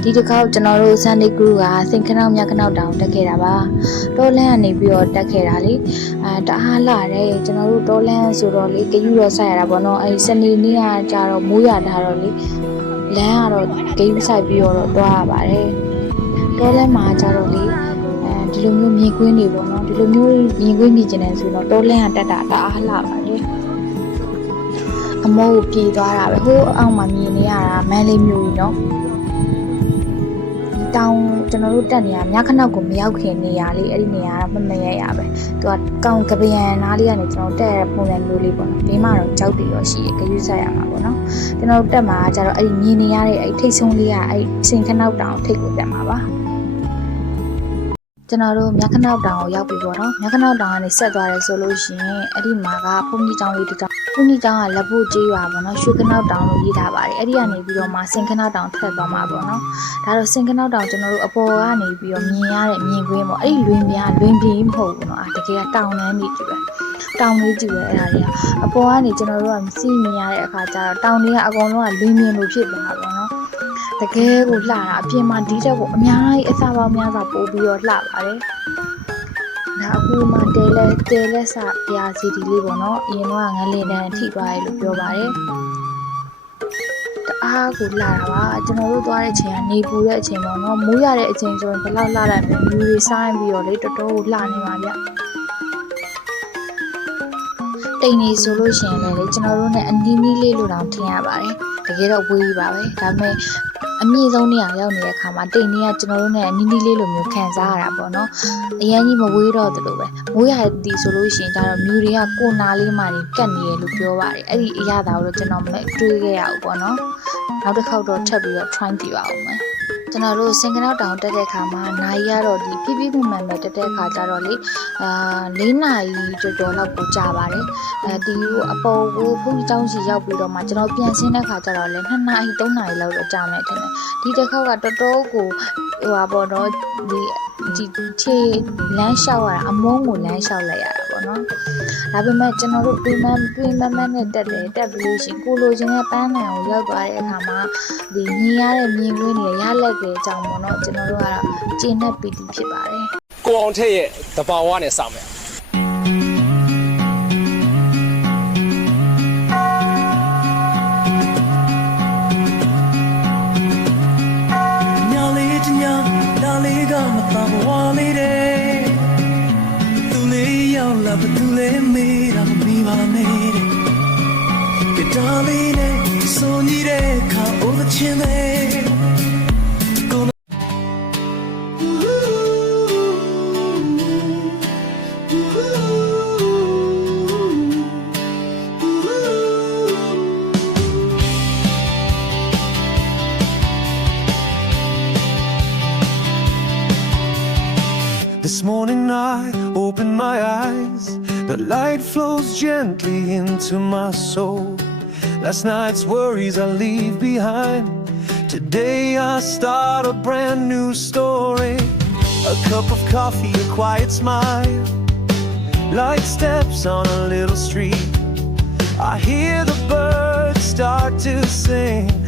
ဒီတစ်ခေါက်ကျွန်တော်တို့ Sunday Group ကစင်ခနောက်မြခနောက်တောင်တက်ခဲ့တာပါတောလန်းကနေပြီးတော့တက်ခဲ့တာလေတအားလာတယ်ကျွန်တော်တို့တောလန်းဆိုတော့လေကယူတော့ဆက်ရတာပေါ့နော်အဲဒီစနေနေ့ကကြတော့မိုးရထားတော့လေလမ်းကတော့ဂိမ်းဆိုင်ပြီးတော့သွားရပါတယ်တောလန်းမှာကြတော့လေဒီလိုမျိုးမြင်ကွင်းတွေပေါ့နော်ဒီလိုမျိုးမြင်ကွင်းမြင်ကျင်တယ်ဆိုတော့တောလန်းကတက်တာတအားလာပါတယ်အမောကိုပြေးသွားတာပဲဟိုးအောက်မှာမြင်နေရတာမန်းလေးမျိုးကြီးနော်တောင်ကျွန်တော်တို့တက်နေရမြခနောက်ကိုမရောက်ခင်နေရလေအဲ့ဒီနေရာကမရရပဲသူကကောင်းကပယံနားလေးကနေကျွန်တော်တက်ရတဲ့ပုံစံမျိုးလေးပေါ့နော်ဘေးမှာတော့ကြောက်တွေရောရှိရခရူးဆက်ရမှာပေါ့နော်ကျွန်တော်တို့တက်မှာကျတော့အဲ့ဒီမြင်နေရတဲ့အဲ့ထိတ်ဆုံးလေးကအဲ့စင်ခနောက်တောင်ထိတ်ကိုတက်မှာပါကျွန်တော်တို့မြခနောက်တောင်ကိုရောက်ပြီပေါ့နော်မြခနောက်တောင်ကနေဆက်သွားတယ်ဆိုလို့ရှိရင်အဲ့ဒီမှာကဘုန်းကြီးကျောင်းလေးတစ်ကျောင်းဘုန်းကြီးကျောင်းကလက်ဖို့ကျေးရွာပေါ့နော်ရွှေခနောက်တောင်လို့ရေးထားပါတယ်အဲ့ဒီကနေပြီးတော့မှစင်ခနောက်တောင်ထက်သွားမှာပေါ့နော်ဒါတော့စင်ခနောက်တောင်ကျွန်တော်တို့အပေါ်ကနေပြီးတော့မြင်ရတဲ့မြင်ကွင်းပေါ့အဲ့ဒီလွင်ပြားလွင်ပြေးမဟုတ်ဘူးနော်တကယ်ကတောင်တန်းကြီးကြည့်ပဲတောင်လေးကြည့်ပဲအဲ့ဒါတွေကအပေါ်ကနေကျွန်တော်တို့ကစီးမြင်ရတဲ့အခါကျတော့တောင်လေးကအကုန်လုံးကလွင်မြင်လို့ဖြစ်သွားတာပေါ့နော်တကယ်ကိုလှတာအပြင်မှာဒီတက်ကိုအများကြီးအစားပေါင်းများစွာပို့ပြီးတော့လှပါတယ်ဒါအခုမှတဲလက်စပြာစီဒီလေးပေါ့နော်အရင်တော့ငလင်တန်းထိသွားတယ်လို့ပြောပါတယ်တအားကိုလှတာပါကျွန်တော်တို့သွားတဲ့အချိန်ကနေပူတဲ့အချိန်ပေါ့နော်မိုးရတဲ့အချိန်ဆိုရင်ဘယ်လောက်လှတာလဲမြူတွေဆိုင်ပြီးတော့လေတော်တော်ကိုလှနေပါဗျတိန်နေဆိုလို့ရှိရင်လည်းကျွန်တော်တို့ ਨੇ အနီးနီးလေးလိုတောင်ထင်ရပါတယ်တကယ်တော့ဝေးပါပဲဒါပေမဲ့အမြင့်ဆုံးနေရာရောက်နေတဲ့အခါမှာတိန်နေကကျွန်တော်တို့ ਨੇ အနီးနီးလေးလိုမျိုးခံစားရတာပေါ့နော်အရင်ကြီးမဝေးတော့တယ်လို့ပဲမိုးရသည်ဆိုလို့ရှိရင်ကျတော့မြူတွေကကိုနာလေးမှနေကတ်နေရလို့ပြောပါတယ်အဲ့ဒီအရာသာကိုတော့ကျွန်တော်မတွေးခဲ့ရဘူးပေါ့နော်နောက်တစ်ခေါက်တော့ထပ်ပြီးတော့ try ကြည့်ပါဦးမယ်ကျွန်တော်တို့စင်ကနောက်တောင်တက်တဲ့အခါမှာနိုင်ရတော့ဒီပြပြမှန်ပဲတက်တဲ့အခါကျတော့လေ4နာရီကျော်ကျော်လောက်ကိုကြာပါတယ်ဒီအပေါ်ကိုဘုန်းကြီးကျောင်းစီရောက်ပြီးတော့မှကျွန်တော်ပြန်ဆင်းတဲ့အခါကျတော့လေ2နာရီ3နာရီလောက်တော့ကြာမယ်ထင်တယ်ဒီတစ်ခေါက်ကတော်တော်ကိုဟိုပါပေါ့နော်ဒီချေလမ်းလျှောက်ရတာအမုန်းကိုလမ်းလျှောက်လိုက်ရတာပေါ့နော်ဒါပေမဲ့ကျွန်တော်တို့တွင်မနဲ့တက်တယ်တက်ပြီးလို့ရှိရင်ကိုလိုချင်တဲ့ပန်းနံကိုရောက်သွားတဲ့အခါမှာဒီမြင်ရတဲ့မြင်ကွင်းတွေရလက်တဲ့အကြောင်းပေါ့နော်ကျွန်တော်တို့ကတော့ကျင့်တဲ့ပီတိဖြစ်ပါတယ်ကိုအောင်ထက်ရဲ့တဘာဝနဲ့စောင့်မယ်ဘသူလဲမေးတာမမေးပါနဲ့ကတားလေးနဲ့ဆိုညီတဲ့ခါအိုးချင်တယ်This morning I opened my eyes. The light flows gently into my soul. Last night's worries I leave behind. Today I start a brand new story. A cup of coffee, a quiet smile, like steps on a little street. I hear the birds start to sing.